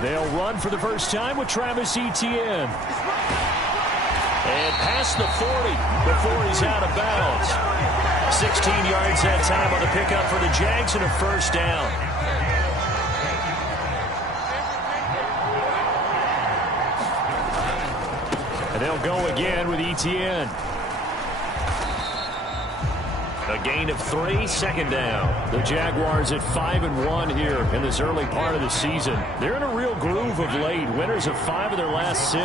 They'll run for the first time with Travis Etienne. And past the 40 before he's out of bounds. 16 yards that time on the pickup for the Jags and a first down. And they'll go again with Etienne. A gain of 3, second down. The Jaguars at 5-1 here in this early part of the season. They're in a real groove of late. Winners of 5 of their last 6.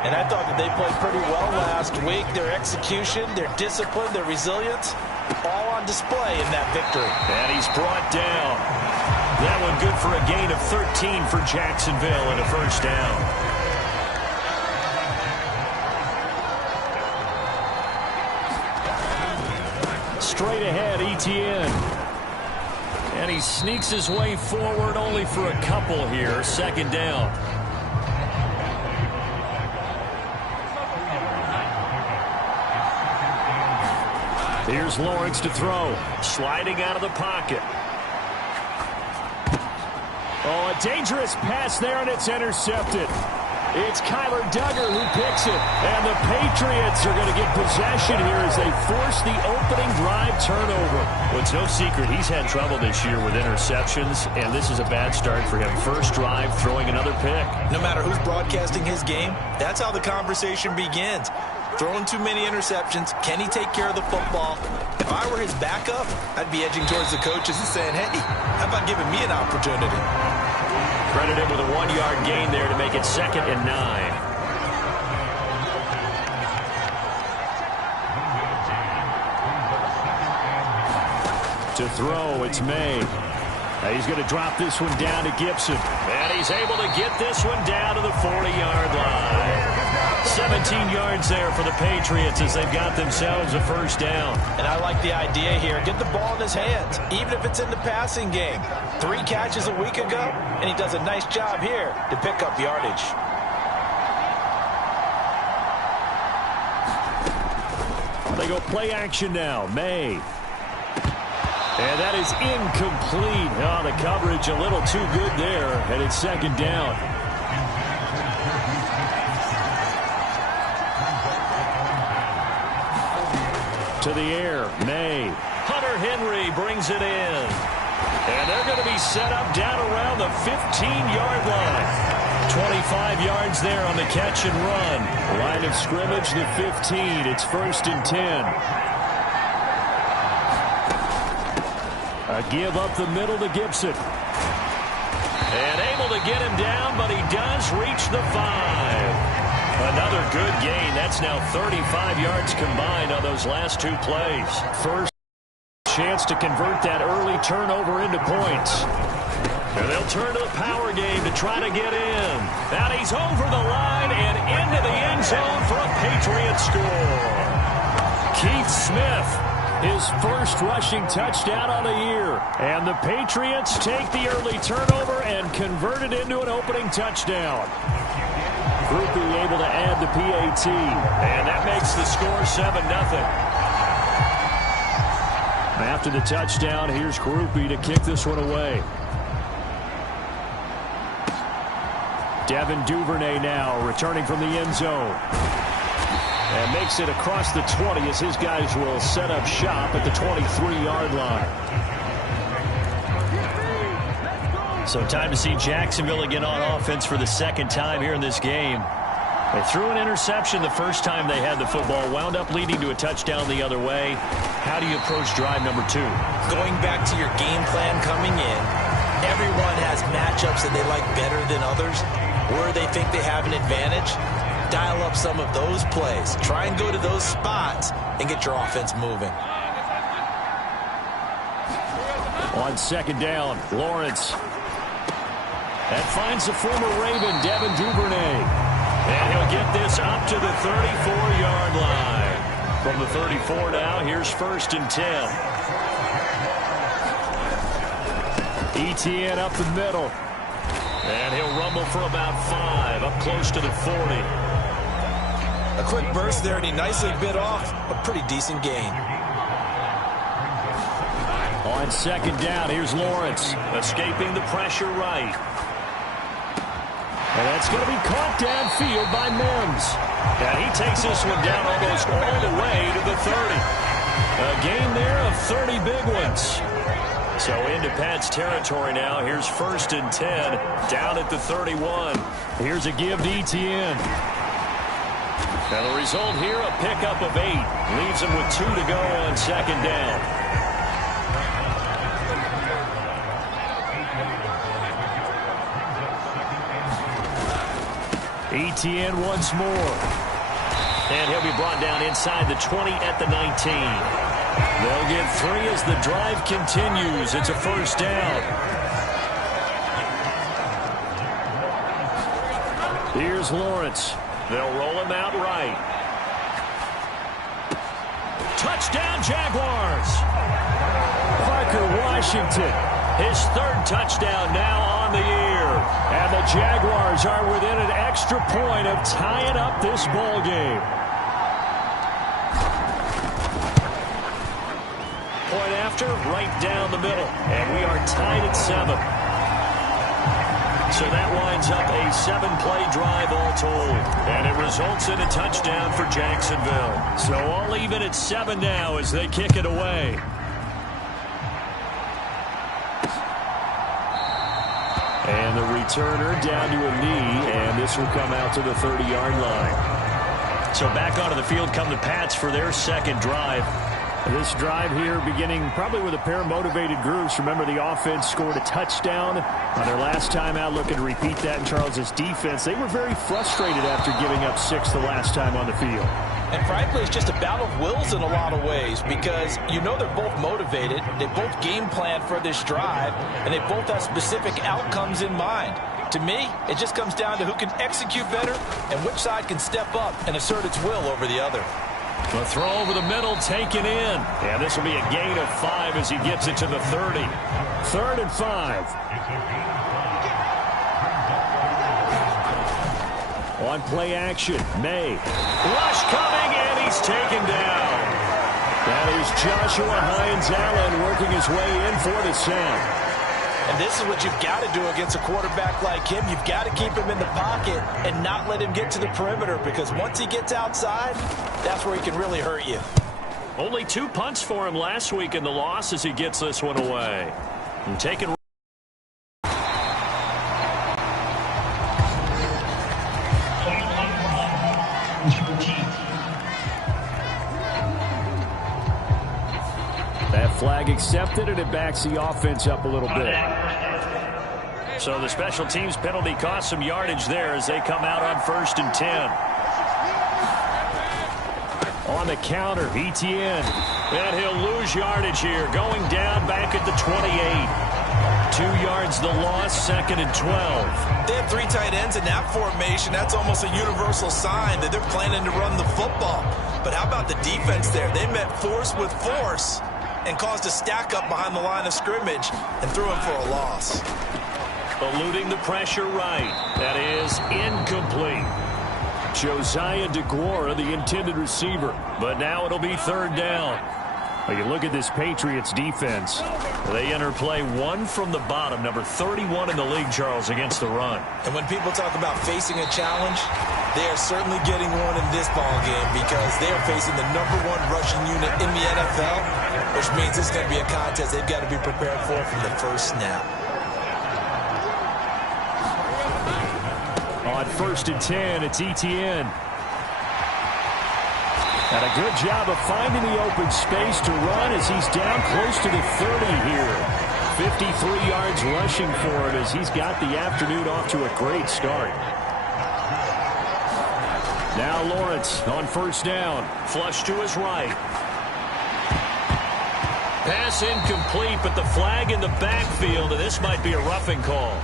And I thought that they played pretty well last week. Their execution, their discipline, their resilience, all on display in that victory. And he's brought down. That one good for a gain of 13 for Jacksonville and a first down. Straight ahead, Etienne. And he sneaks his way forward only for a couple here. Second down. Here's Lawrence to throw. Sliding out of the pocket. Oh, a dangerous pass there, and it's intercepted. It's Kyler Duggar who picks it. And the Patriots are going to get possession here as they force the opening drive turnover. Well, it's no secret he's had trouble this year with interceptions, and this is a bad start for him. First drive, throwing another pick. No matter who's broadcasting his game, that's how the conversation begins. Throwing too many interceptions. Can he take care of the football? If I were his backup, I'd be edging towards the coaches and saying, hey, how about giving me an opportunity? Credit him with a 1-yard gain there to make it 2nd and 9. To throw, it's May. He's going to drop this one down to Gibson. And he's able to get this one down to the 40-yard line. 17 yards there for the Patriots as they've got themselves a first down. And I like the idea here. Get the ball in his hands, even if it's in the passing game. 3 catches a week ago, and he does a nice job here to pick up yardage. They go play action now. May. And that is incomplete. Oh, the coverage a little too good there, and it's 2nd down. To the air, May. Hunter Henry brings it in. And they're going to be set up down around the 15-yard line. 25 yards there on the catch and run. Line of scrimmage, the 15. It's 1st and 10. A give up the middle to Gibson. And able to get him down, but he does reach the 5. Another good gain. That's now 35 yards combined on those last 2 plays. First chance to convert that early turnover into points. And they'll turn to the power game to try to get in. And he's over the line and into the end zone for a Patriot score. Keith Smith, his first rushing touchdown on the year. And the Patriots take the early turnover and convert it into an opening touchdown. Groupie able to add the PAT. And that makes the score 7-0. After the touchdown, here's Groupie to kick this one away. Devin Duvernay now returning from the end zone. And makes it across the 20 as his guys will set up shop at the 23-yard line. So time to see Jacksonville again on offense for the 2nd time here in this game. They threw an interception the first time they had the football, wound up leading to a touchdown the other way. How do you approach drive number 2? Going back to your game plan coming in, everyone has matchups that they like better than others, where they think they have an advantage. Dial up some of those plays. Try and go to those spots and get your offense moving. On 2nd down, Lawrence. That finds the former Raven, Devin Duvernay. And he'll get this up to the 34-yard line. From the 34 now, here's 1st and 10. Etienne up the middle. And he'll rumble for about 5, up close to the 40. A quick burst there, and he nicely bit off a pretty decent gain. On 2nd down, here's Lawrence, escaping the pressure right. And that's going to be caught downfield by Mims. And he takes this one down almost all the way to the 30. A gain there of 30 big ones. So into Pat's territory now. Here's 1st and 10 down at the 31. Here's a give to Etienne. And the result here, a pickup of 8. Leaves him with 2 to go on 2nd down. Etienne once more. And he'll be brought down inside the 20 at the 19. They'll get 3 as the drive continues. It's a 1st down. Here's Lawrence. They'll roll him out right. Touchdown, Jaguars. Parker Washington, his 3rd touchdown now on the year. And the Jaguars are within an extra point of tying up this ball game. Point after, right down the middle. And we are tied at 7. So that winds up a 7-play drive all told. And it results in a touchdown for Jacksonville. So all even at 7 now as they kick it away. And the returner down to a knee, and this will come out to the 30-yard line. So back onto the field come the Pats for their 2nd drive. This drive here beginning probably with a pair of motivated groups. Remember, the offense scored a touchdown on their last time out. Looking to repeat that in Charles's defense. They were very frustrated after giving up 6 the last time on the field. And frankly, it's just a battle of wills in a lot of ways because you know they're both motivated. They both game plan for this drive, and they both have specific outcomes in mind. To me, it just comes down to who can execute better and which side can step up and assert its will over the other. The throw over the middle taken in. And this will be a gain of 5 as he gets it to the 30. 3rd and 5. On play action, May. Rush coming, and he's taken down. That is Joshua Hines-Allen working his way in for the sack. And this is what you've got to do against a quarterback like him. You've got to keep him in the pocket and not let him get to the perimeter because once he gets outside, that's where he can really hurt you. Only 2 punts for him last week in the loss as he gets this one away. And taking that flag accepted, and it backs the offense up a little bit. So the special teams penalty cost some yardage there as they come out on 1st and 10. On the counter, Etienne. And he'll lose yardage here, going down back at the 28. 2 yards the loss, 2nd and 12. They have 3 tight ends in that formation. That's almost a universal sign that they're planning to run the football. But how about the defense there? They met force with force and caused a stack up behind the line of scrimmage and threw him for a loss. Eluding the pressure right. That is incomplete. Josiah DeGuara, the intended receiver. But now it'll be 3rd down. Well, you look at this Patriots defense. They enter play 1 from the bottom, number 31 in the league, Charles, against the run. And when people talk about facing a challenge, they are certainly getting one in this ball game because they are facing the number 1 rushing unit in the NFL, which means it's going to be a contest they've got to be prepared for from the first snap. On 1st and 10, it's Etienne. And a good job of finding the open space to run as he's down close to the 30 here. 53 yards rushing for him as he's got the afternoon off to a great start. Now Lawrence on 1st down. Flush to his right. Pass incomplete, but the flag in the backfield, and this might be a roughing call.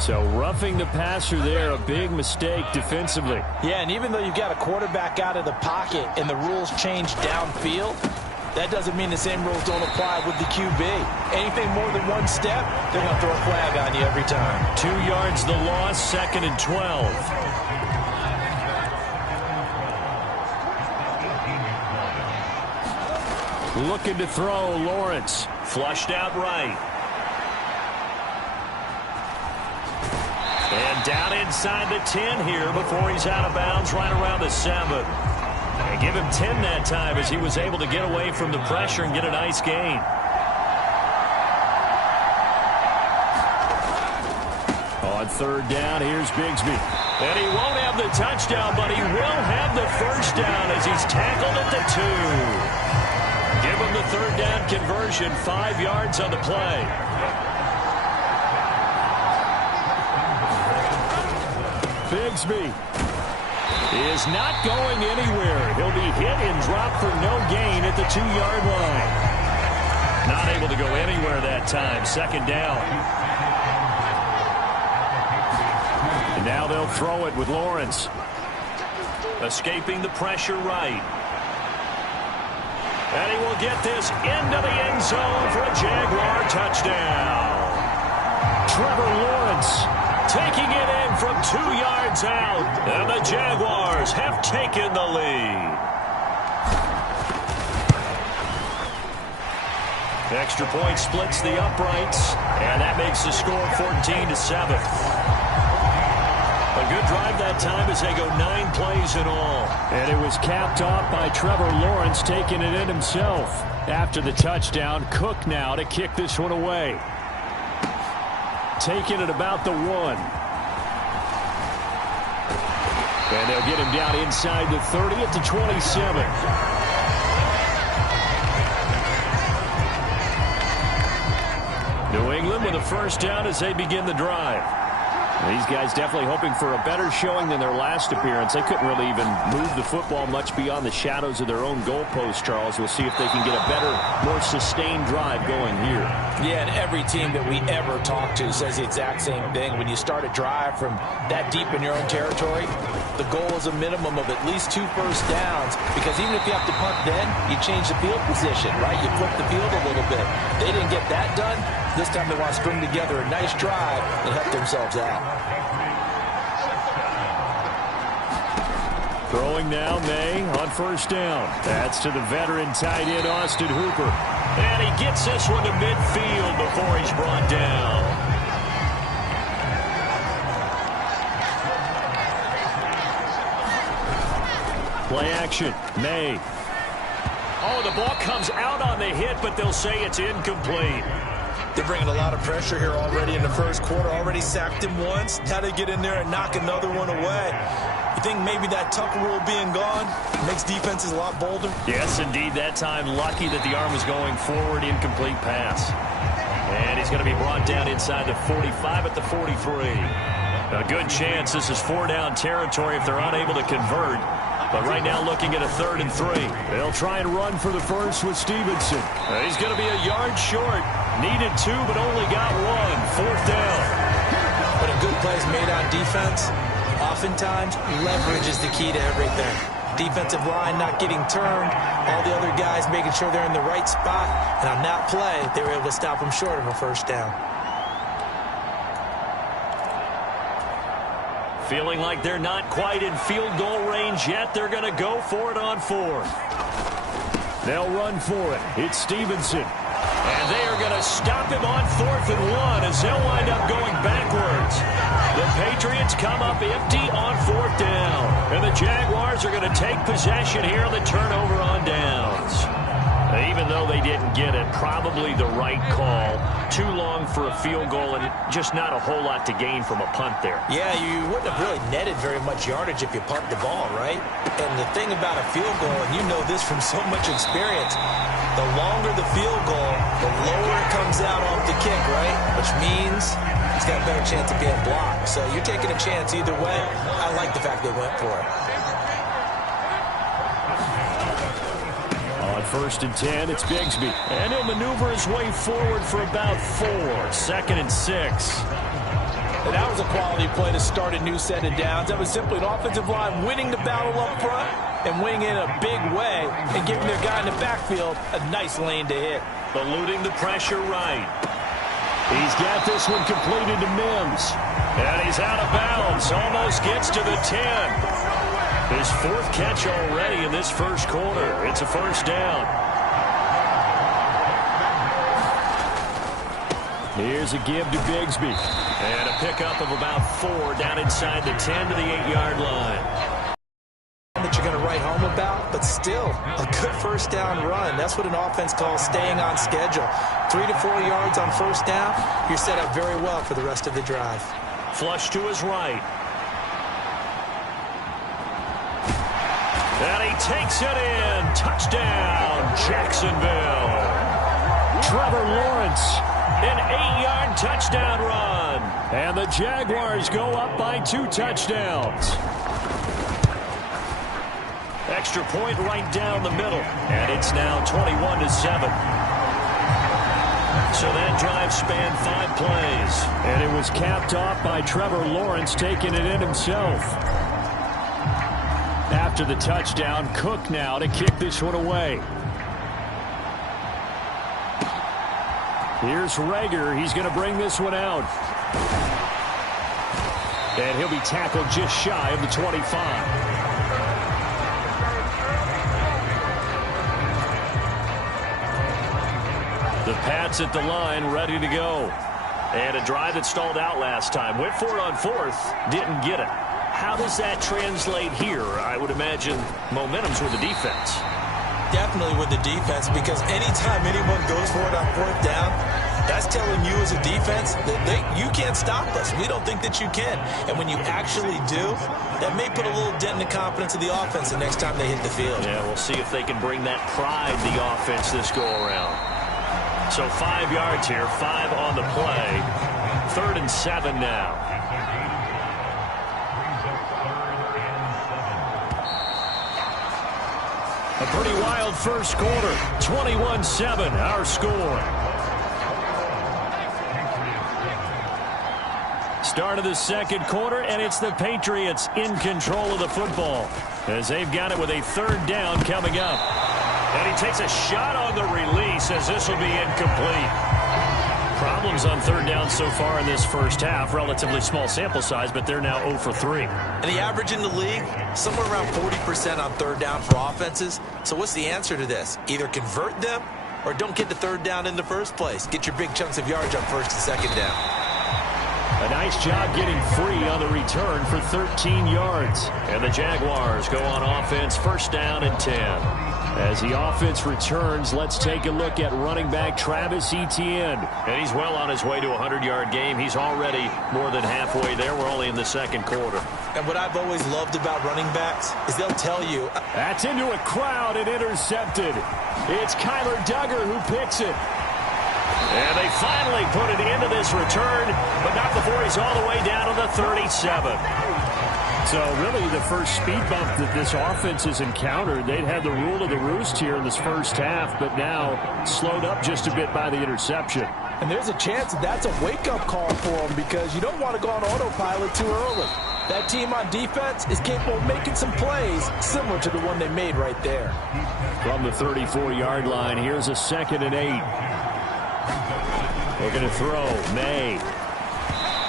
So roughing the passer there, a big mistake defensively. Yeah, and even though you've got a quarterback out of the pocket and the rules change downfield, that doesn't mean the same rules don't apply with the QB. Anything more than 1 step, they're going to throw a flag on you every time. 2 yards the loss, 2nd and 12. Looking to throw, Lawrence. Flushed out right. And down inside the 10 here before he's out of bounds right around the 7. And give him 10 that time as he was able to get away from the pressure and get a nice gain. On third down, here's Bigsby. And he won't have the touchdown, but he will have the first down as he's tackled at the 2. Give him the third down conversion, 5 yards on the play. Bigsby is not going anywhere. He'll be hit and dropped for no gain at the 2-yard line. Not able to go anywhere that time. Second down. And now they'll throw it with Lawrence. Escaping the pressure right. And he will get this into the end zone for a Jaguar touchdown. Trevor Lawrence taking it in from 2 yards out. And the Jaguars have taken the lead. Extra point splits the uprights. And that makes the score 14-7. A good drive that time as they go 9 plays in all. And it was capped off by Trevor Lawrence taking it in himself. After the touchdown, Cook now to kick this one away. Taking it about the 1. And they'll get him down inside the 30 at the 27. New England with a first down as they begin the drive. These guys definitely hoping for a better showing than their last appearance. They couldn't really even move the football much beyond the shadows of their own goalpost, Charles. We'll see if they can get a better, more sustained drive going here. Yeah, and every team that we ever talk to says the exact same thing. When you start a drive from that deep in your own territory, the goal is a minimum of at least 2 first downs, because even if you have to punt then, you change the field position, right? You flip the field a little bit. They didn't get that done. This time they want to string together a nice drive and help themselves out. Throwing now, May on first down. That's to the veteran tight end, Austin Hooper. And he gets this one to midfield before he's brought down. Play action, May. Oh, the ball comes out on the hit, but they'll say it's incomplete. They're bringing a lot of pressure here already in the first quarter. Already sacked him once. Now they get in there and knock another one away. You think maybe that Tucker rule being gone makes defenses a lot bolder? Yes, indeed. That time, lucky that the arm was going forward. Incomplete pass. And he's going to be brought down inside the 45 at the 43. A good chance this is 4-down territory if they're unable to convert. But right now looking at a 3rd and 3. They'll try and run for the first with Stevenson. He's going to be a yard short. Needed 2, but only got 1. 4th down. But a good play is made on defense. Oftentimes, leverage is the key to everything. Defensive line not getting turned. All the other guys making sure they're in the right spot. And on that play, they were able to stop them short of a first down. Feeling like they're not quite in field goal range yet. They're going to go for it on 4th. They'll run for it. It's Stevenson. And they are going to stop him on 4th and 1 as they'll wind up going backwards. The Patriots come up empty on 4th down. And the Jaguars are going to take possession here on the turnover on downs. Even though they didn't get it, probably the right call. Too long for a field goal and just not a whole lot to gain from a punt there. Yeah, you wouldn't have really netted very much yardage if you punt the ball, right? And the thing about a field goal, and you know this from so much experience, the longer the field goal, the lower it comes out off the kick, right? Which means it's got a better chance of being blocked. So you're taking a chance either way. I like the fact they went for it. On 1st and 10, it's Bigsby. And he'll maneuver his way forward for about 4. 2nd and 6. And that was a quality play to start a new set of downs. That was simply an offensive line winning the battle up front and winning in a big way and giving their guy in the backfield a nice lane to hit. Eluding the pressure right. He's got this one completed to Mims. And he's out of bounds. Almost gets to the 10. His 4th catch already in this first quarter. It's a first down. Here's a give to Bigsby. And a pickup of about 4 down inside the 10 to the 8-yard line. That you're going to write home about, but still a good first down run. That's what an offense calls staying on schedule. 3 to 4 yards on first down, you're set up very well for the rest of the drive. Flush to his right. And he takes it in. Touchdown, Jacksonville. Trevor Lawrence, an 8-yard touchdown run. And the Jaguars go up by 2 touchdowns. Extra point right down the middle. And it's now 21-7. So that drive spanned 5 plays. And it was capped off by Trevor Lawrence taking it in himself. After the touchdown, Cook now to kick this one away. Here's Rager. He's going to bring this one out. And he'll be tackled just shy of the 25. The Pats at the line, ready to go. And a drive that stalled out last time. Went for it on 4th, didn't get it. How does that translate here? I would imagine momentum's with the defense. Definitely with the defense, because anytime anyone goes for it on 4th down, that's telling you as a defense that you can't stop us. We don't think that you can. And when you actually do, that may put a little dent in the confidence of the offense the next time they hit the field. Yeah, we'll see if they can bring that pride to the offense this go-around. So 5 yards here, 5 on the play. 3rd and 7 now. A pretty wild first quarter. 21-7, our score. Start of the second quarter, and it's the Patriots in control of the football as they've got it with a 3rd down coming up. And he takes a shot on the release as this will be incomplete. Problems on 3rd down so far in this first half. Relatively small sample size, but they're now 0 for 3. And the average in the league, somewhere around 40% on 3rd down for offenses. So what's the answer to this? Either convert them or don't get the 3rd down in the first place. Get your big chunks of yards on 1st and 2nd down. A nice job getting free on the return for 13 yards. And the Jaguars go on offense, 1st down and 10. As the offense returns, let's take a look at running back Travis Etienne. And he's well on his way to a 100-yard game. He's already more than halfway there. We're only in the second quarter. And what I've always loved about running backs is they'll tell you. That's into a crowd and intercepted. It's Kyler Duggar who picks it. And they finally put it into this return, but not before he's all the way down to the 37. So really the first speed bump that this offense has encountered, they'd had the rule of the roost here in this first half, but now slowed up just a bit by the interception. And there's a chance that that's a wake-up call for them because you don't want to go on autopilot too early. That team on defense is capable of making some plays similar to the one they made right there. From the 34-yard line, here's a 2nd and 8. They're going to throw. May.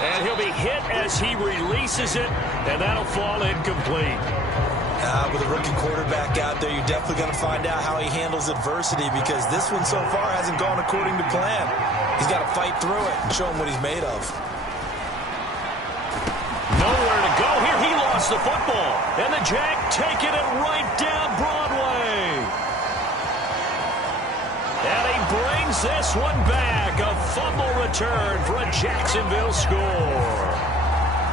And he'll be hit as he releases it, and that'll fall incomplete. With a rookie quarterback out there, you're definitely going to find out how he handles adversity because this one so far hasn't gone according to plan. He's got to fight through it and show him what he's made of. Nowhere to go here. He lost the football, and the Jag taking it right down Broadway. And he brings this one back. A fumble return for a Jacksonville score.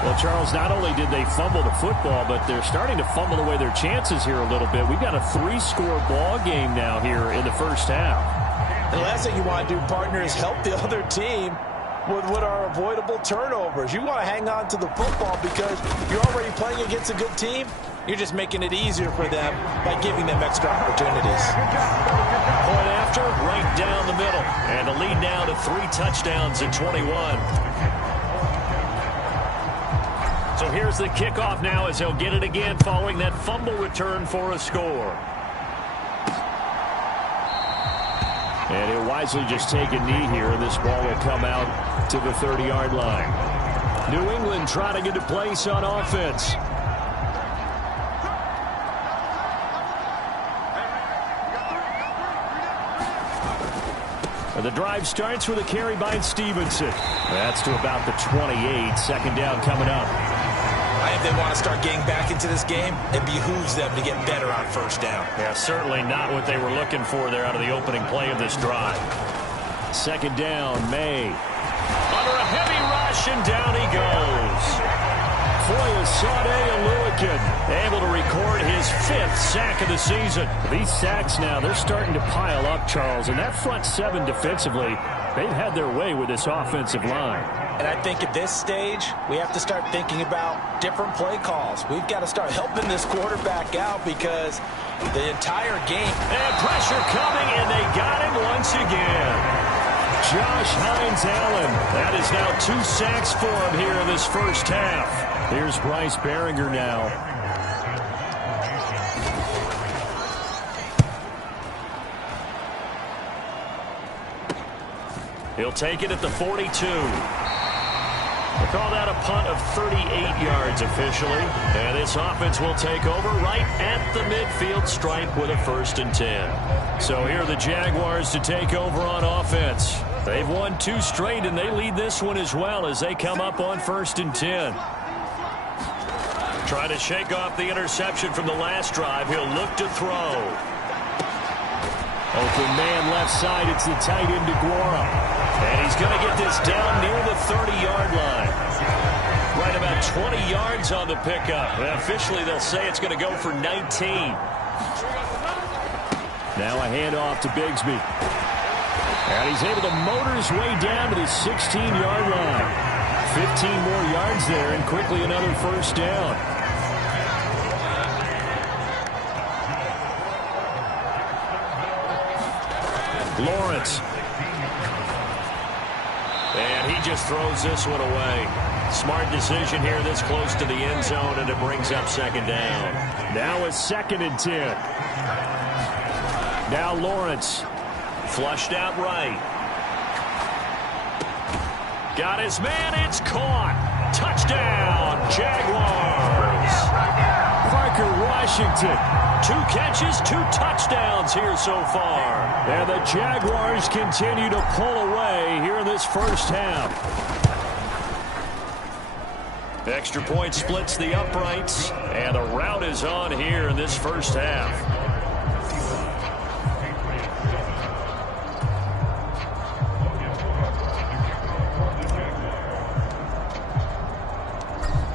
Well, Charles, not only did they fumble the football, but they're starting to fumble away their chances here a little bit. We've got a 3-score ball game now here in the first half. The last thing you want to do, partner, is help the other team with what are avoidable turnovers. You want to hang on to the football because you're already playing against a good team. You're just making it easier for them by giving them extra opportunities. Point after, right down the middle. And a lead now to 3 touchdowns at 21. So here's the kickoff now as he'll get it again following that fumble return for a score. And he'll wisely just take a knee here, and this ball will come out to the 30-yard line. New England trying to get into place on offense. The drive starts with a carry by Stevenson. That's to about the 28. Second down coming up. If they want to start getting back into this game, it behooves them to get better on first down. Yeah, certainly not what they were looking for there out of the opening play of this drive. Second down, May. Under a heavy rush, and down he goes. Foyesade able to record his 5th sack of the season. These sacks now, they're starting to pile up, Charles, and that front 7 defensively, they've had their way with this offensive line. And I think at this stage, we have to start thinking about different play calls. We've got to start helping this quarterback out because the entire game. And pressure coming, and they got him once again. Josh Hines-Allen. That is now 2 sacks for him here in this first half. Here's Bryce Behringer now. He'll take it at the 42. We'll call that a punt of 38 yards officially. And this offense will take over right at the midfield stripe with a 1st and 10. So here are the Jaguars to take over on offense. They've won 2 straight, and they lead this one as well as they come up on 1st and 10. Trying to shake off the interception from the last drive. He'll look to throw. Open man left side. It's the tight end DeGuara. And he's going to get this down near the 30-yard line. Right about 20 yards on the pickup. And officially, they'll say it's going to go for 19. Now a handoff to Bigsby. And he's able to motor his way down to the 16-yard line. 15 more yards there, and quickly another 1st down. Lawrence. And he just throws this one away. Smart decision here this close to the end zone, and it brings up 2nd down. Now a 2nd and 10. Now Lawrence. Flushed out right. Got his man. It's caught. Touchdown, Jaguars. Parker Washington. 2 catches, 2 touchdowns here so far. And the Jaguars continue to pull away here in this first half. Extra point splits the uprights, and the rout is on here in this first half.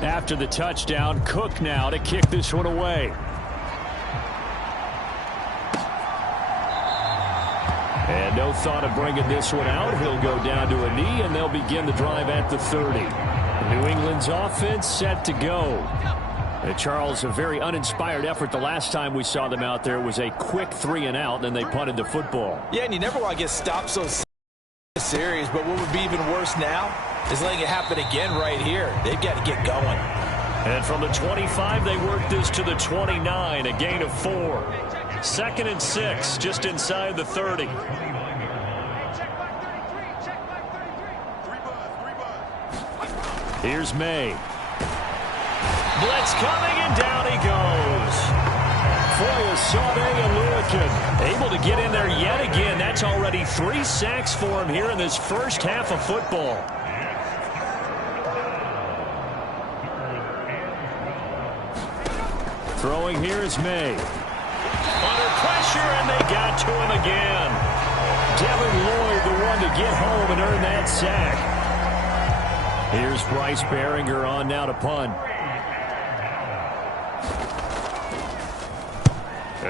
After the touchdown, Cook now to kick this one away. And no thought of bringing this one out. He'll go down to a knee, and they'll begin the drive at the 30. New England's offense set to go. And Charles, a very uninspired effort the last time we saw them out there. It was a quick 3 and out, and then they punted the football. Yeah, and you never want to get stopped so serious, but what would be even worse now is letting it happen again right here. They've got to get going. And from the 25, they work this to the 29, a gain of 4. 2nd and 6, just inside the 30. Here's May. Blitz coming, and down he goes. Foyesade able to get in there yet again. That's already 3 sacks for him here in this first half of football. Throwing here is May. Under pressure, and they got to him again. Devin Lloyd, the one to get home and earn that sack. Here's Bryce Behringer on now to punt.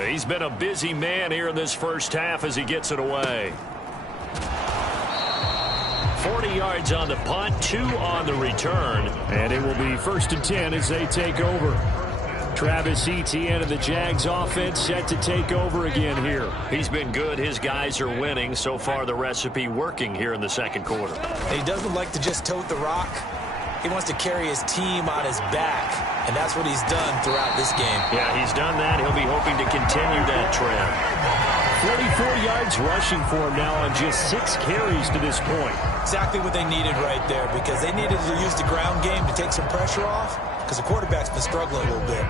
He's been a busy man here in this first half as he gets it away. 40 yards on the punt, 2 on the return. And it will be 1st and 10 as they take over. Travis Etienne of the Jags offense set to take over again here. He's been good. His guys are winning. So far, the recipe working here in the second quarter. He doesn't like to just tote the rock. He wants to carry his team on his back, and that's what he's done throughout this game. Yeah, he's done that. He'll be hoping to continue that trend. 44 yards rushing for him now on just 6 carries to this point. Exactly what they needed right there, because they needed to use the ground game to take some pressure off, because the quarterback's been struggling a little bit.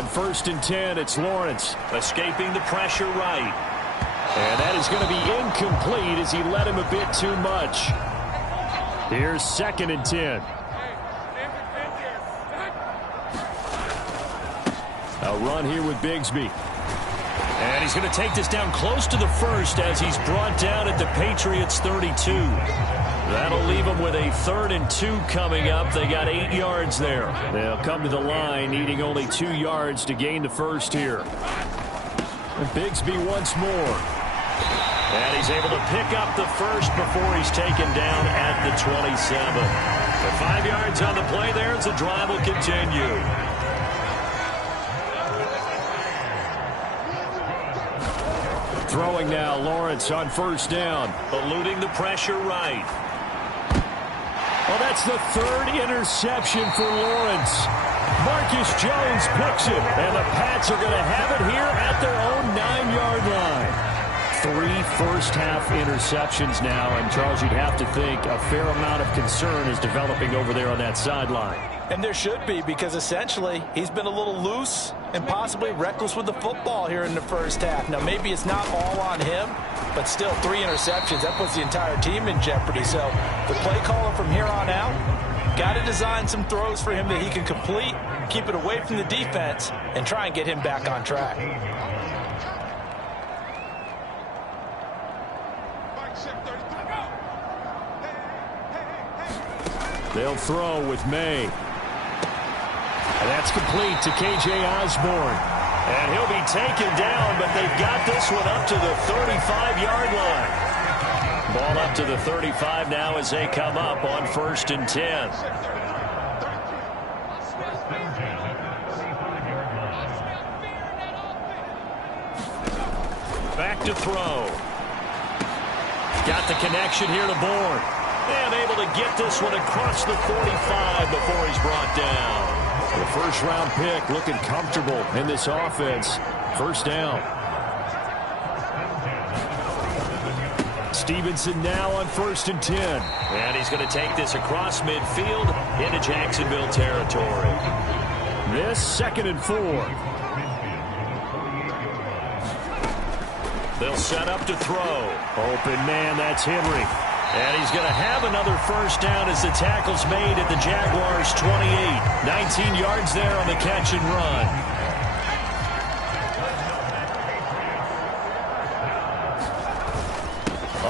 On 1st and 10, it's Lawrence. Escaping the pressure right. And that is going to be incomplete as he led him a bit too much. Here's 2nd and 10. A run here with Bigsby. And he's going to take this down close to the first as he's brought down at the Patriots' 32. That'll leave them with a 3rd and 2 coming up. They got 8 yards there. They'll come to the line needing only 2 yards to gain the first here. And Bigsby once more. And he's able to pick up the first before he's taken down at the 27. The 5 yards on the play there as the drive will continue. Throwing now, Lawrence on 1st down. Eluding the pressure right. Well, that's the 3rd interception for Lawrence. Marcus Jones picks it, and the Pats are going to have it here at their own 9-yard line. 3 first-half interceptions now, and Charles, you'd have to think a fair amount of concern is developing over there on that sideline. And there should be, because essentially he's been a little loose and possibly reckless with the football here in the first half. Now, maybe it's not all on him, but still 3 interceptions. That puts the entire team in jeopardy. So the play caller from here on out got to design some throws for him that he can complete, keep it away from the defense, and try and get him back on track. They'll throw with May. And that's complete to K.J. Osborne. And he'll be taken down, but they've got this one up to the 35-yard line. Ball up to the 35 now as they come up on 1st and 10. Back to throw. Got the connection here to Bourne. And able to get this one across the 45 before he's brought down. The first-round pick looking comfortable in this offense. 1st down. Stevenson now on 1st and 10. And he's going to take this across midfield into Jacksonville territory. This 2nd and 4. They'll set up to throw. Open man, that's Henry. And he's going to have another first down as the tackle's made at the Jaguars' 28. 19 yards there on the catch and run.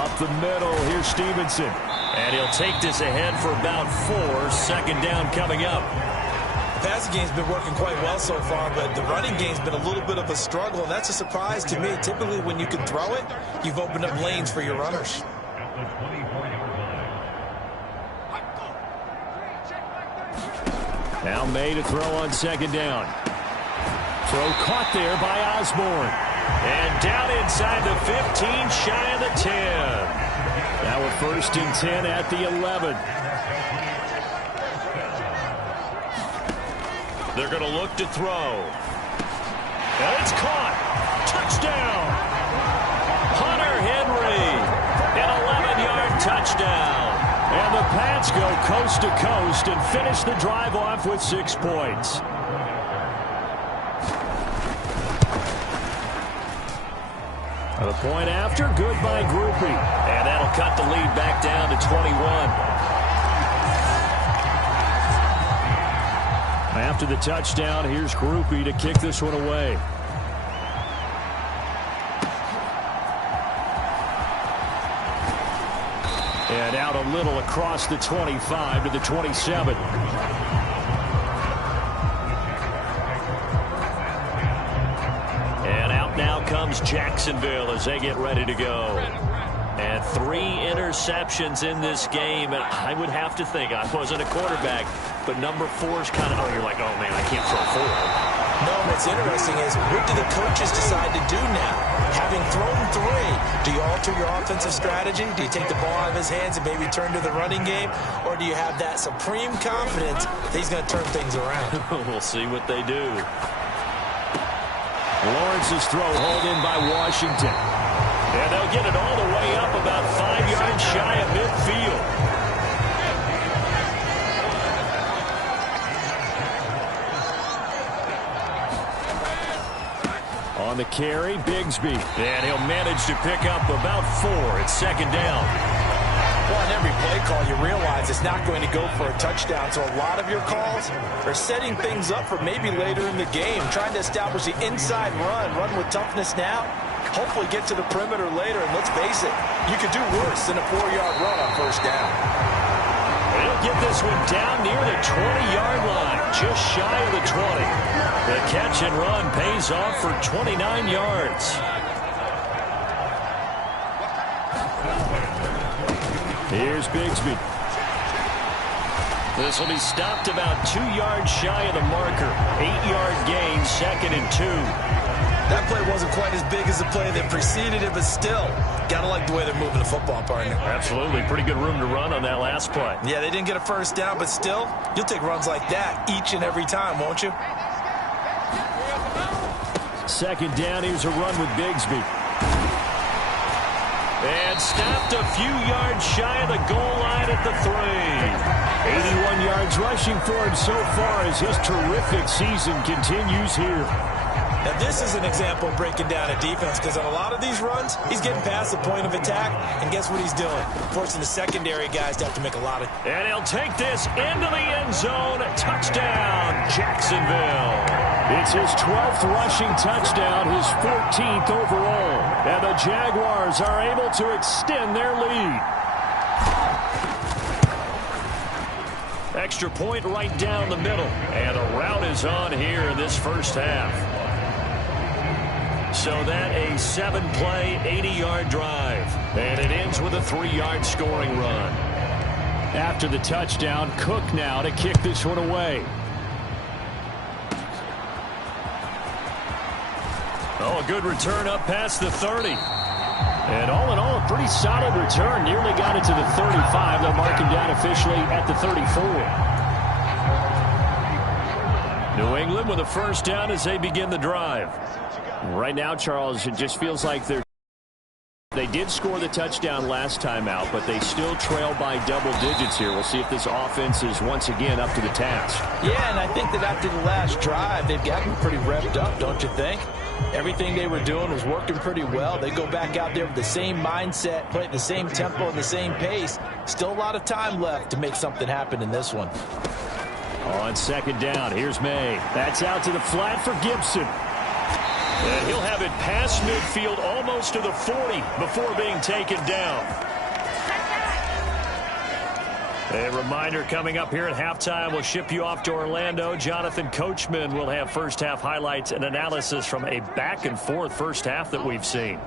Up the middle, here's Stevenson. And he'll take this ahead for about 4. 2nd down coming up. The passing game's been working quite well so far, but the running game's been a little bit of a struggle, and that's a surprise to me. Typically, when you can throw it, you've opened up lanes for your runners. Now May to throw on 2nd down. Throw caught there by Osborne. And down inside the 15, shy of the 10. Now a 1st and 10 at the 11. They're going to look to throw. And it's caught. Touchdown. Hunter Henry. An 11-yard touchdown. And the Pats go coast to coast and finish the drive off with 6 points. The point after, good by Groupie. And that'll cut the lead back down to 21. After the touchdown, here's Groupie to kick this one away. And out a little across the 25 to the 27. And out now comes Jacksonville as they get ready to go. And 3 interceptions in this game. And I would have to think, I wasn't a quarterback, but number 4 is kind of, oh, you're like, oh, man, I can't throw 4. No, what's interesting is, what do the coaches decide to do now? Having thrown 3, do you alter your offensive strategy? Do you take the ball out of his hands and maybe turn to the running game? Or do you have that supreme confidence that he's going to turn things around? We'll see what they do. Lawrence's throw hauled in by Washington. And they'll get it all the way up about 5 yards shy of midfield. On the carry, Bigsby. And he'll manage to pick up about 4. It's second down. Well, in every play call, you realize it's not going to go for a touchdown. So a lot of your calls are setting things up for maybe later in the game, trying to establish the inside run with toughness now, hopefully get to the perimeter later. And let's face it, you could do worse than a 4-yard run on first down. He'll get this one down near the 20-yard line, just shy of the 20. The catch and run pays off for 29 yards. Here's Bigsby. This will be stopped about 2 yards shy of the marker. 8-yard gain, second and 2. That play wasn't quite as big as the play that preceded it, but still, got to like the way they're moving the football, partner. Absolutely. Pretty good room to run on that last play. Yeah, they didn't get a first down, but still, you'll take runs like that each and every time, won't you? Second down, here's a run with Bigsby. And stopped a few yards shy of the goal line at the 3. 81 yards rushing for him so far as his terrific season continues here. Now, this is an example of breaking down a defense, because on a lot of these runs, he's getting past the point of attack, and guess what he's doing? Forcing the secondary guys to have to make a lot of... And he'll take this into the end zone. Touchdown, Jacksonville. It's his 12th rushing touchdown, his 14th overall. And the Jaguars are able to extend their lead. Extra point right down the middle. And a rout is on here in this first half. So that a 7-play, 80-yard drive. And it ends with a 3-yard scoring run. After the touchdown, Cook now to kick this one away. Oh, a good return up past the 30. And all in all, a pretty solid return. Nearly got it to the 35. They'll mark him down officially at the 34. New England with a first down as they begin the drive. Right now, Charles, it just feels like they did score the touchdown last time out, but they still trail by double digits here. We'll see if this offense is once again up to the task. Yeah, and I think that after the last drive, they've gotten pretty revved up, don't you think? Everything they were doing was working pretty well. They go back out there with the same mindset, play at the same tempo and the same pace. Still a lot of time left to make something happen in this one. On second down, here's May. That's out to the flat for Gibson. And he'll have it past midfield almost to the 40 before being taken down. A reminder coming up here at halftime, we'll ship you off to Orlando. Jonathan Coachman will have first half highlights and analysis from a back and forth first half that we've seen.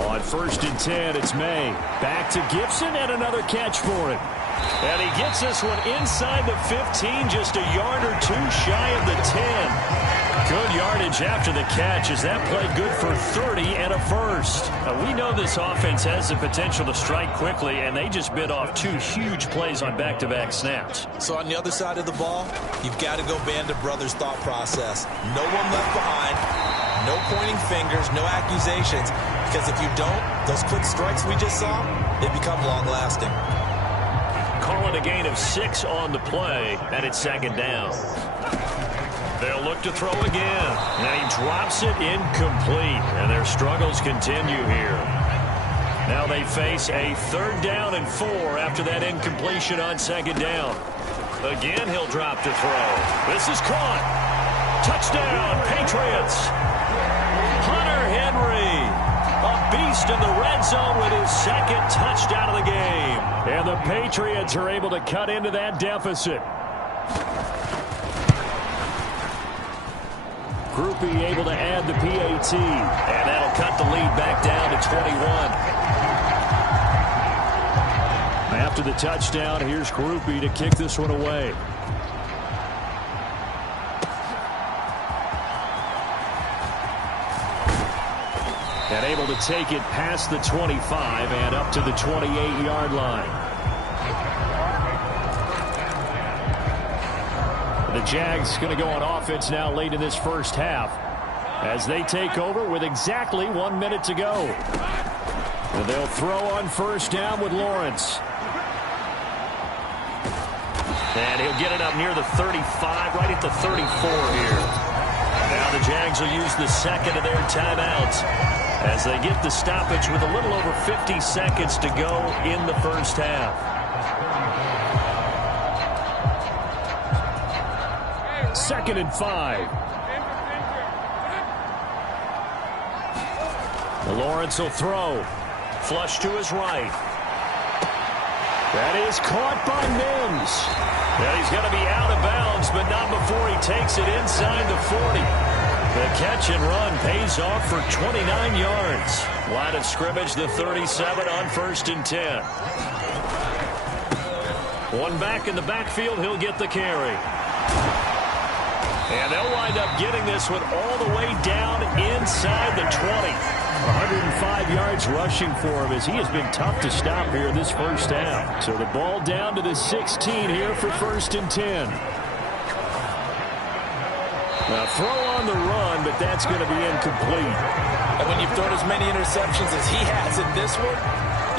On first and 10, it's May. Back to Gibson and another catch for him. And he gets this one inside the 15, just a yard or two shy of the 10. Good yardage after the catch as that play good for 30 and a first. We know this offense has the potential to strike quickly, and they just bit off 2 huge plays on back-to-back snaps. So on the other side of the ball, you've got to go Band of Brothers thought process. No one left behind, no pointing fingers, no accusations, because if you don't, those quick strikes we just saw, they become long-lasting. Calling a gain of 6 on the play, and it's second down. They'll look to throw again, and he drops it incomplete, and their struggles continue here. Now they face a 3rd down and 4 after that incompletion on second down. Again, he'll drop to throw. This is caught. Touchdown, Patriots. Hunter Henry, a beast in the red zone with his 2nd touchdown of the game. And the Patriots are able to cut into that deficit. Groupie able to add the PAT. And that'll cut the lead back down to 21. After the touchdown, here's Groupie to kick this one away. And able to take it past the 25 and up to the 28-yard line. The Jags going to go on offense now late in this first half as they take over with exactly 1 minute to go. And they'll throw on first down with Lawrence. And he'll get it up near the 35, right at the 34 here. Now the Jags will use the second of their timeouts as they get the stoppage with a little over 50 seconds to go in the first half. Second and 5. Lawrence will throw. Flush to his right. That is caught by Mims. Now he's going to be out of bounds, but not before he takes it inside the 40. The catch and run pays off for 29 yards. Line of scrimmage, the 37 on 1st and 10. One back in the backfield, he'll get the carry. And they'll wind up getting this one all the way down inside the 20. 105 yards rushing for him as he has been tough to stop here this first half. So the ball down to the 16 here for 1st and 10. Now throw on the run, but that's going to be incomplete. And when you've thrown as many interceptions as he has in this one,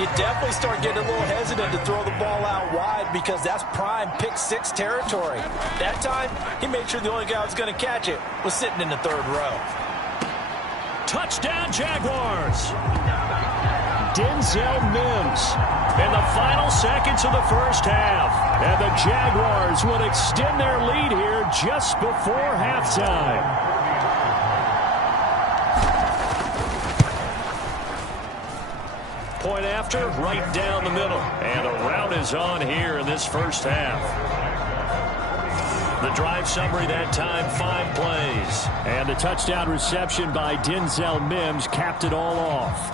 you definitely start getting a little hesitant to throw the ball out wide because that's prime pick-6 territory. That time, he made sure the only guy who was going to catch it was sitting in the 3rd row. Touchdown, Jaguars. Denzel Mims in the final seconds of the first half. And the Jaguars will extend their lead here just before halftime. Point after, right down the middle. And a rout is on here in this first half. The drive summary that time, 5 plays. And the touchdown reception by Denzel Mims capped it all off.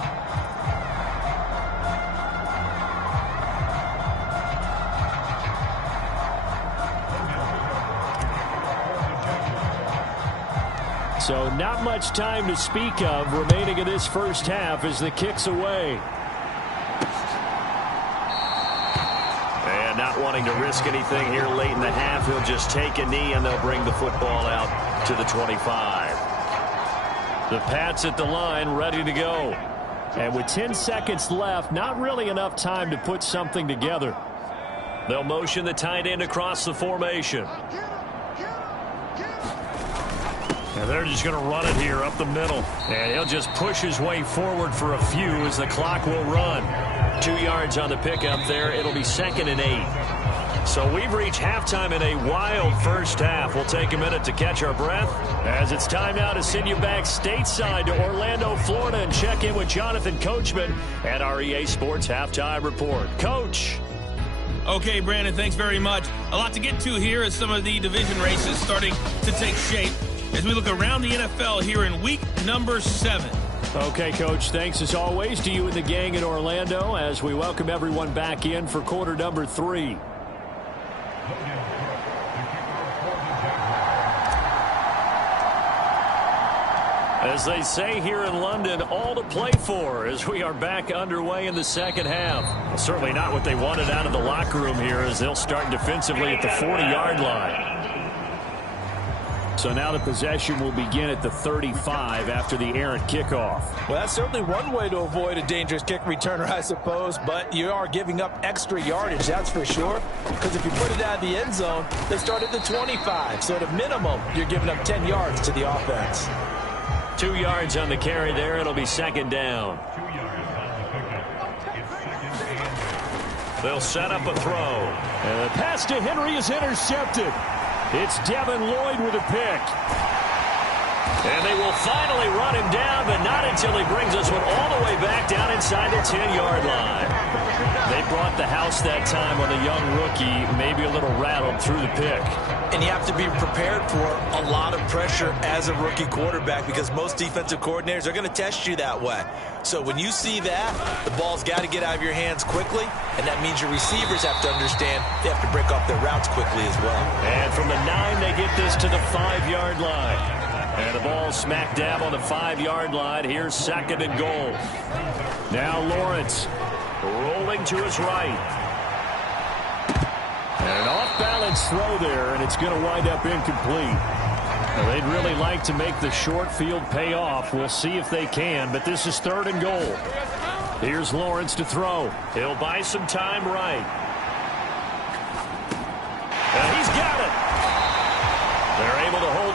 So not much time to speak of remaining in this first half as the kick's away. Not wanting to risk anything here late in the half, he'll just take a knee and they'll bring the football out to the 25. The Pats at the line, ready to go. And with 10 seconds left, not really enough time to put something together. They'll motion the tight end across the formation. And they're just going to run it here up the middle. And he'll just push his way forward for a few as the clock will run. 2 yards on the pickup there. It'll be 2nd and 8. So we've reached halftime in a wild first half. We'll take a minute to catch our breath as it's time now to send you back stateside to Orlando, Florida, and check in with Jonathan Coachman at our EA Sports Halftime Report. Coach. Okay, Brandon, thanks very much. A lot to get to here as some of the division races starting to take shape as we look around the NFL here in week number 7. Okay, Coach, thanks as always to you and the gang in Orlando as we welcome everyone back in for quarter number 3. As they say here in London, all to play for as we are back underway in the second half. Well, certainly not what they wanted out of the locker room here as they'll start defensively at the 40-yard line. So now the possession will begin at the 35 after the errant kickoff. Well, that's certainly one way to avoid a dangerous kick returner, I suppose, but you are giving up extra yardage, that's for sure, because if you put it out of the end zone, they start at the 25. So at a minimum, you're giving up 10 yards to the offense. 2 yards on the carry there. It'll be 2nd down. They'll set up a throw. And the pass to Henry is intercepted. It's Devin Lloyd with a pick. And they will finally run him down, but not until he brings this one all the way back down inside the 10-yard line. They brought the house that time on the young rookie, maybe a little rattled through the pick. And you have to be prepared for a lot of pressure as a rookie quarterback because most defensive coordinators are going to test you that way. So when you see that, the ball's got to get out of your hands quickly, and that means your receivers have to understand they have to break off their routes quickly as well. And from the 9, they get this to the 5-yard line. And the ball smack dab on the 5-yard line. Here's 2nd and goal. Now Lawrence rolling to his right. And an off-balance throw there, and it's going to wind up incomplete. Well, they'd really like to make the short field pay off. We'll see if they can, but this is 3rd and goal. Here's Lawrence to throw. He'll buy some time right.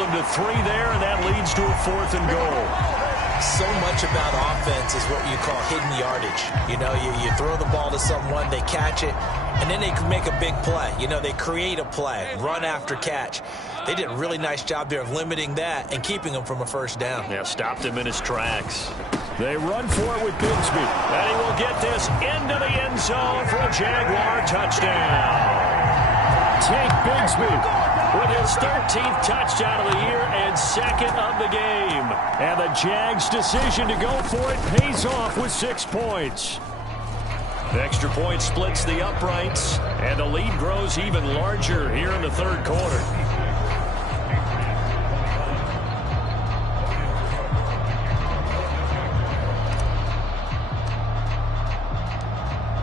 them to 3 there, and that leads to a 4th and goal. So much about offense is what you call hidden yardage. You know, you throw the ball to someone, they catch it, and then they can make a big play. You know, they create a play, run after catch. They did a really nice job there of limiting that and keeping him from a first down. Yeah, stopped him in his tracks. They run for it with Bigsby, and he will get this into the end zone for a Jaguar touchdown. Tank Bigsby with his 13th touchdown of the year and 2nd of the game. And the Jags' decision to go for it pays off with 6 points. The extra point splits the uprights, and the lead grows even larger here in the 3rd quarter.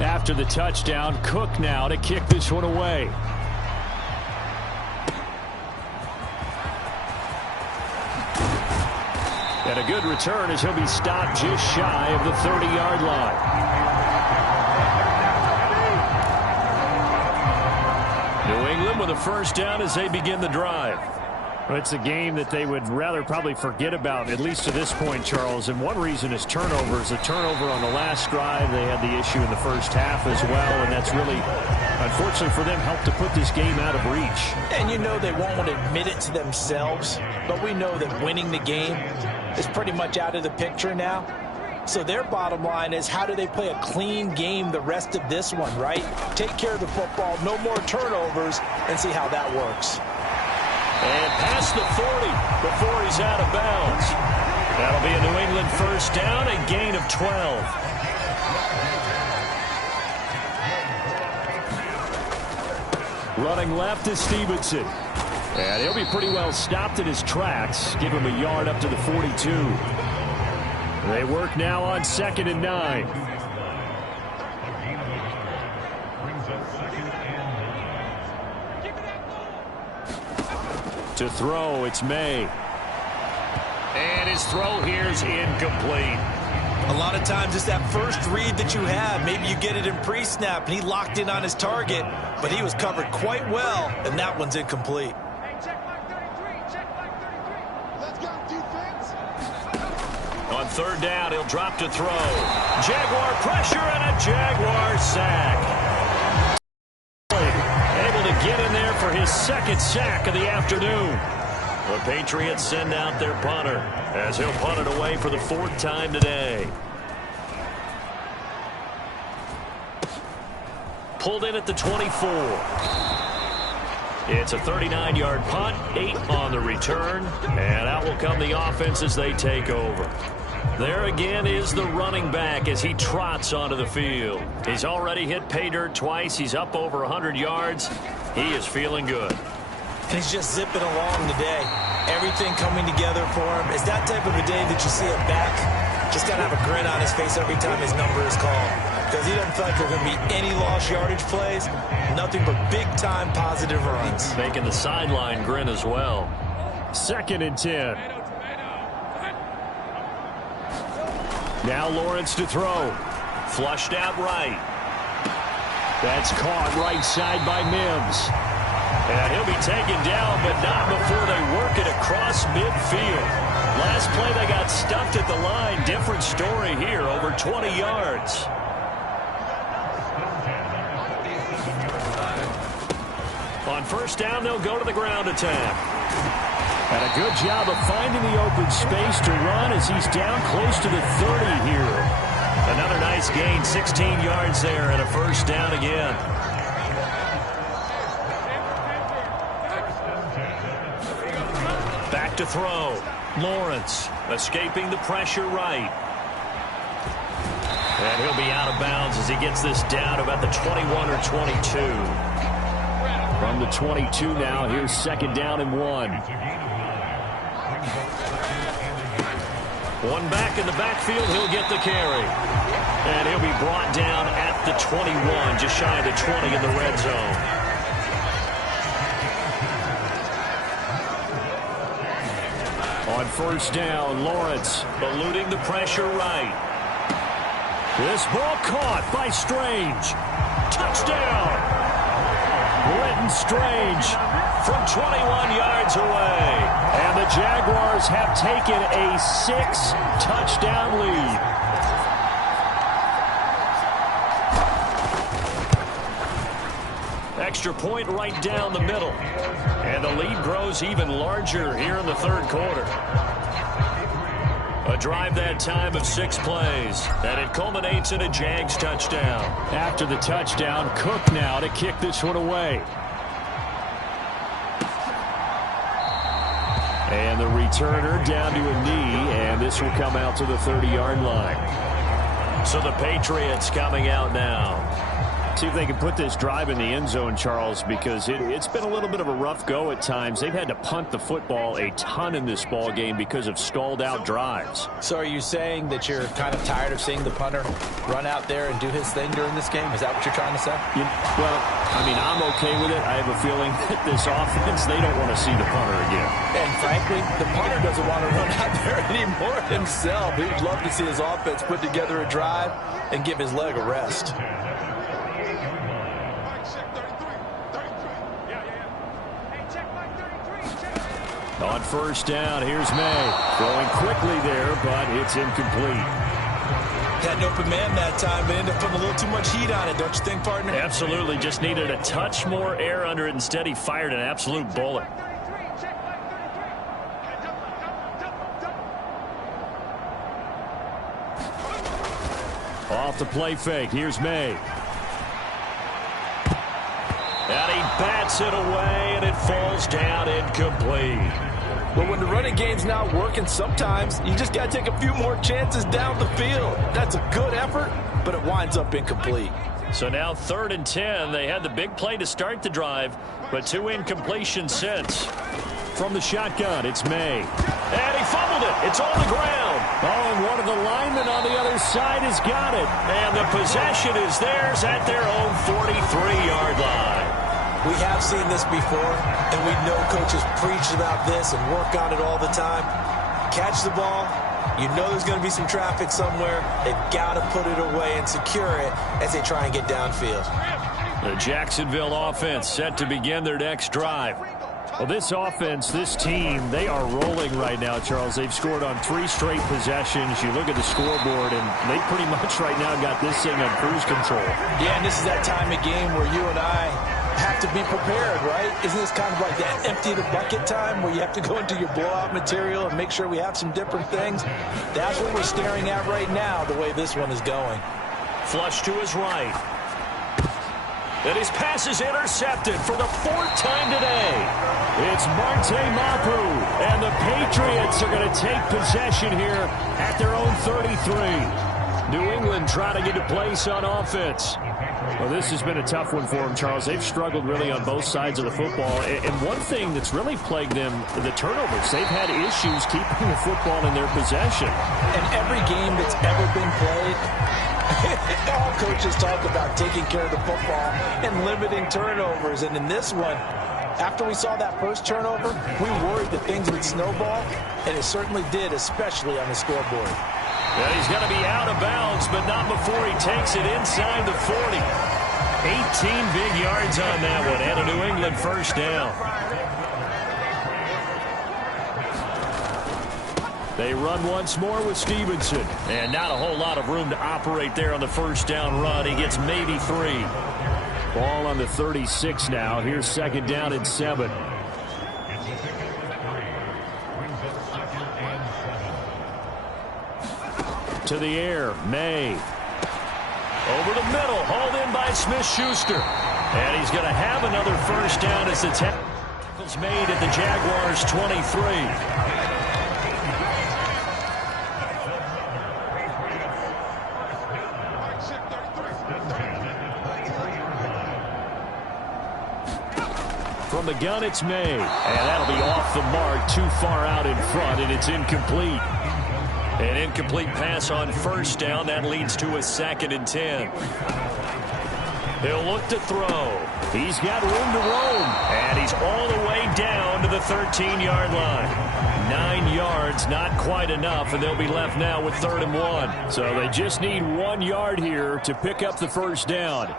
After the touchdown, Cook now to kick this one away. And a good return as he'll be stopped just shy of the 30-yard line. New England with a first down as they begin the drive. Well, it's a game that they would rather probably forget about, at least to this point, Charles. And one reason is turnovers. A turnover on the last drive. They had the issue in the first half as well, and that's really, unfortunately for them, helped to put this game out of reach. And you know they won't admit it to themselves, but we know that winning the game is pretty much out of the picture now. So their bottom line is, how do they play a clean game the rest of this one, right? Take care of the football, no more turnovers, and see how that works. And past the 40 before he's out of bounds. That'll be a New England first down, a gain of 12. Running left is Stevenson. And he'll be pretty well stopped in his tracks. Give him a yard up to the 42. They work now on 2nd and 9. To throw, it's May. And his throw here is incomplete. A lot of times it's that first read that you have. Maybe you get it in pre-snap, and he locked in on his target, but he was covered quite well, and that one's incomplete. On 3rd down, he'll drop to throw. Jaguar pressure and a Jaguar sack. Able to get in there for his 2nd sack of the afternoon. The Patriots send out their punter as he'll punt it away for the 4th time today. Pulled in at the 24. It's a 39-yard punt, 8 on the return, and out will come the offense as they take over. There again is the running back as he trots onto the field. He's already hit pay dirt twice. He's up over 100 yards. He is feeling good. And he's just zipping along today. Everything coming together for him. It's that type of a day that you see a back just got to have a grin on his face every time his number is called. Because he doesn't feel like there are going to be any lost yardage plays. Nothing but big-time positive runs. Making the sideline grin as well. 2nd and 10. Now Lawrence to throw. Flushed out right. That's caught right side by Mims. And he'll be taken down, but not before they work it across midfield. Last play they got stuffed at the line. Different story here, over 20 yards. On 1st down, they'll go to the ground attack. And a good job of finding the open space to run as he's down close to the 30 here. Another nice gain, 16 yards there, and a first down again. Back to throw. Lawrence escaping the pressure right. And he'll be out of bounds as he gets this down about the 21 or 22. From the 22 now, here's 2nd down and 1. One back in the backfield, he'll get the carry. And he'll be brought down at the 21, just shy of the 20 in the red zone. On 1st down, Lawrence Eluding the pressure right. This ball caught by Strange. Touchdown! getting strange from 21 yards away. And the Jaguars have taken a 6-touchdown lead. Extra point right down the middle. And the lead grows even larger here in the third quarter. A drive that time of 6 plays. And it culminates in a Jags touchdown. After the touchdown, Cook now to kick this one away. And the returner down to a knee, and this will come out to the 30-yard line. So the Patriots coming out now. See if they can put this drive in the end zone, Charles, because it's been a little bit of a rough go at times. They've had to punt the football a ton in this ball game because of stalled-out drives. So are you saying that you're kind of tired of seeing the punter run out there and do his thing during this game? Is that what you're trying to say? Well, I mean, I'm okay with it. I have a feeling that this offense, they don't want to see the punter again. And frankly, the punter doesn't want to run out there anymore himself. He'd love to see his offense put together a drive and give his leg a rest. On first down, here's May. Going quickly there, but it's incomplete. Had an open man that time, but ended up putting a little too much heat on it, don't you think, partner? Absolutely. Just needed a touch more air under it. Instead, he fired an absolute bullet. Off the play fake. Here's May. And he bats it away, and it falls down incomplete. Well, when the running game's not working, sometimes you just got to take a few more chances down the field. That's a good effort, but it winds up incomplete. So now 3rd and 10. They had the big play to start the drive, but 2 incompletions since. From the shotgun, it's May. And he fumbled it. It's on the ground. Oh, and one of the linemen on the other side has got it. And the possession is theirs at their own 43-yard line. We have seen this before, and we know coaches preach about this and work on it all the time. Catch the ball. You know there's going to be some traffic somewhere. They've got to put it away and secure it as they try and get downfield. The Jacksonville offense set to begin their next drive. Well, this offense, this team, they are rolling right now, Charles. They've scored on 3 straight possessions. You look at the scoreboard, and they pretty much right now got this thing on cruise control. Yeah, and this is that time of game where you and I have to be prepared, right? Isn't this kind of like that empty the bucket time where you have to go into your blowout material and make sure we have some different things? That's what we're staring at right now, the way this one is going. Flush to his right. And his pass is intercepted for the 4th time today. It's Marte Mapu, and the Patriots are going to take possession here at their own 33. New England trying to get a place on offense. Well, this has been a tough one for them, Charles. They've struggled really on both sides of the football. And one thing that's really plagued them, the turnovers. They've had issues keeping the football in their possession. And every game that's ever been played, all coaches talk about taking care of the football and limiting turnovers. And in this one, after we saw that first turnover, we worried that things would snowball, and it certainly did, especially on the scoreboard. Well, he's going to be out of bounds, but not before he takes it inside the 40. 18 big yards on that one, and a New England first down. They run once more with Stevenson. And not a whole lot of room to operate there on the first down run. He gets maybe 3. Ball on the 36 now. Here's 2nd down and 7. To the air, May. Over the middle, hauled in by Smith-Schuster. And he's going to have another first down as the tackle's made at the Jaguars' 23. From the gun, it's May. And that'll be off the mark, too far out in front, and it's incomplete. An incomplete pass on first down. That leads to a 2nd and 10. He'll look to throw. He's got room to roam. And he's all the way down to the 13-yard line. 9 yards, not quite enough, and they'll be left now with 3rd and 1. So they just need 1 yard here to pick up the first down.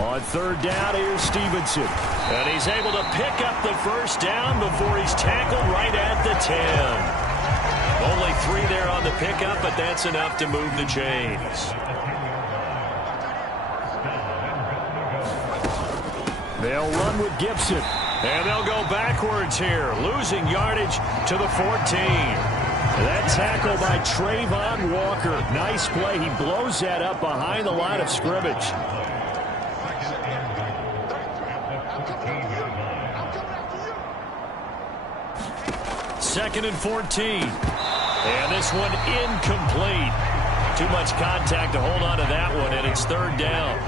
On third down, here's Stevenson. And he's able to pick up the first down before he's tackled right at the 10. Only 3 there on the pickup, but that's enough to move the chains. They'll run with Gibson. And they'll go backwards here, losing yardage to the 14. That tackle by Trayvon Walker. Nice play. He blows that up behind the line of scrimmage. Second and 14. And this one incomplete. Too much contact to hold on to that one, and it's third down.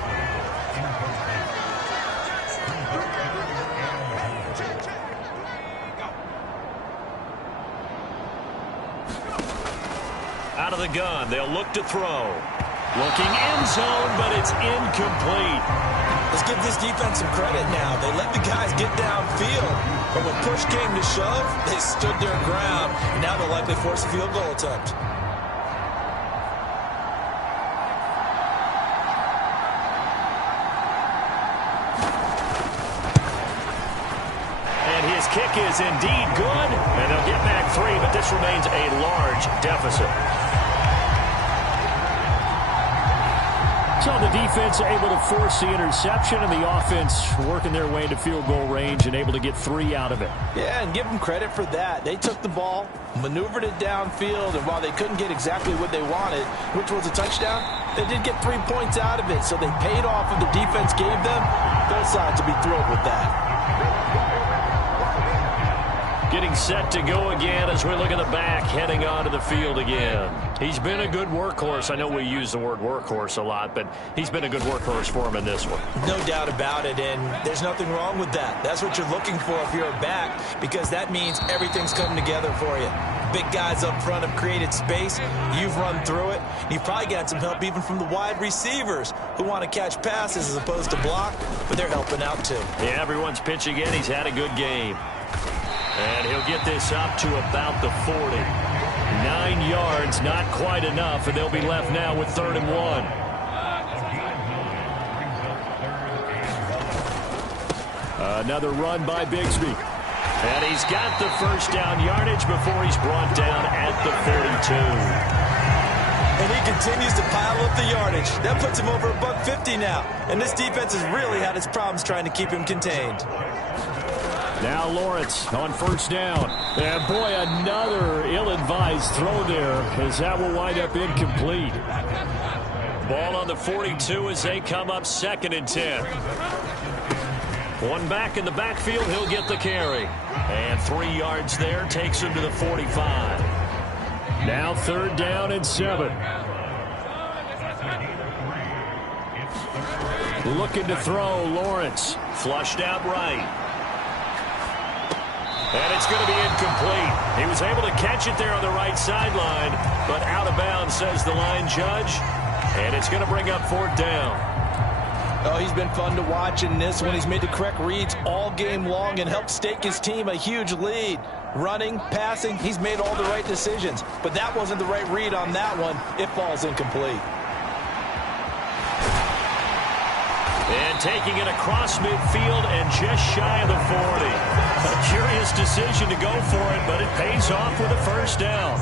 Out of the gun, they'll look to throw. Looking end zone, but it's incomplete. Let's give this defense some credit now. They let the guys get downfield, but when push came to shove, they stood their ground, and now they'll likely force a field goal attempt. And his kick is indeed good, and they'll get back 3, but this remains a large deficit. So the defense able to force the interception, and the offense working their way into field goal range and able to get 3 out of it. Yeah, and give them credit for that. They took the ball, maneuvered it downfield, and while they couldn't get exactly what they wanted, which was a touchdown, they did get 3 points out of it, so they paid off what the defense gave them. Both sides to be thrilled with that. Getting set to go again as we look at the back, heading onto the field again. He's been a good workhorse. I know we use the word workhorse a lot, but he's been a good workhorse for him in this one. No doubt about it, and there's nothing wrong with that. That's what you're looking for if you're a back, because that means everything's coming together for you. Big guys up front have created space. You've run through it. You've probably got some help even from the wide receivers who want to catch passes as opposed to block, but they're helping out too. Yeah, everyone's pitching in. He's had a good game. And he'll get this up to about the 40. 9 yards, not quite enough, and they'll be left now with 3rd and 1. Another run by Bigsby. And he's got the first down yardage before he's brought down at the 42. And he continues to pile up the yardage. That puts him over $150 now. And this defense has really had its problems trying to keep him contained. Now Lawrence on first down. And boy, another ill-advised throw there, as that will wind up incomplete. Ball on the 42 as they come up 2nd and 10. One back in the backfield, he'll get the carry. And 3 yards there takes him to the 45. Now 3rd down and 7. Looking to throw, Lawrence. Flushed out right. And it's going to be incomplete. He was able to catch it there on the right sideline, but out of bounds, says the line judge. And it's going to bring up 4th down. Oh, he's been fun to watch in this one. He's made the correct reads all game long and helped stake his team a huge lead. Running, passing, he's made all the right decisions. But that wasn't the right read on that one. It falls incomplete. And taking it across midfield and just shy of the 40. A curious decision to go for it, but it pays off with a first down.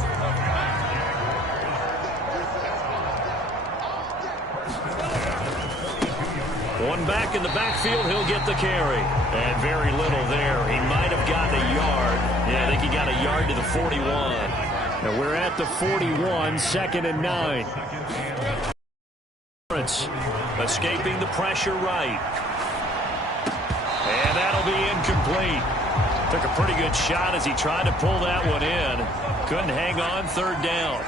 One back in the backfield, he'll get the carry. And very little there. He might have gotten a yard. Yeah, I think he got a yard to the 41. Now we're at the 41, 2nd and 9. Escaping the pressure right. And that'll be incomplete. Took a pretty good shot as he tried to pull that one in. Couldn't hang on, 3rd down.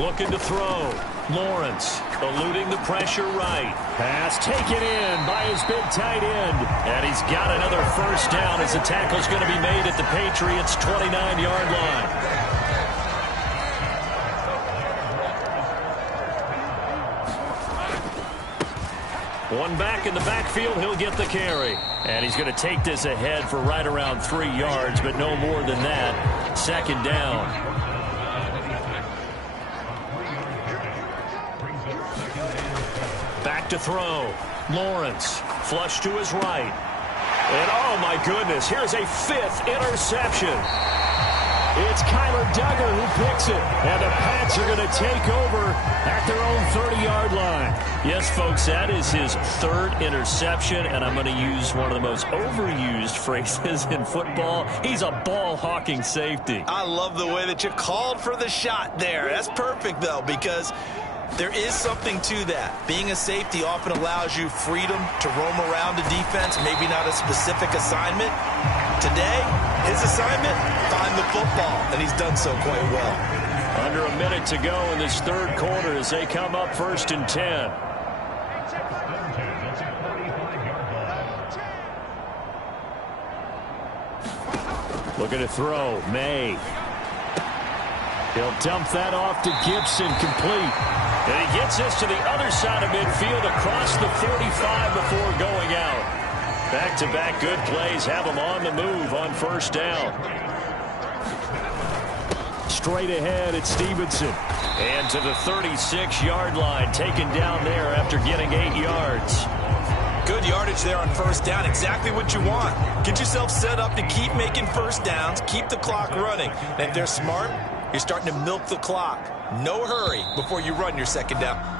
Looking to throw. Lawrence eluding the pressure right. Pass taken in by his big tight end. And he's got another first down as the tackle's going to be made at the Patriots' 29-yard line. One back in the backfield, he'll get the carry. And he's going to take this ahead for right around 3 yards, but no more than that. 2nd down. back to throw. Lawrence, flush to his right. And oh my goodness, here's a 5th interception. It's Kyler Duggar who picks it. And the Pats are going to take over at their own 30-yard line. Yes, folks, that is his 3rd interception, and I'm going to use one of the most overused phrases in football. He's a ball-hawking safety. I love the way that you called for the shot there. That's perfect, though, because there is something to that. Being a safety often allows you freedom to roam around a defense, maybe not a specific assignment. Today, his assignment, find the football, and he's done so quite well. Under a minute to go in this 3rd quarter as they come up 1st and 10. Looking to throw. May. He'll dump that off to Gibson, complete. And he gets this to the other side of midfield across the 45 before going out. Back-to-back good plays have him on the move on 1st down. Straight ahead at Stevenson. And to the 36-yard line, taken down there after getting 8 yards. Good yardage there on 1st down. Exactly what you want. Get yourself set up to keep making 1st downs, keep the clock running. And if they're smart, you're starting to milk the clock. No hurry before you run your 2nd down.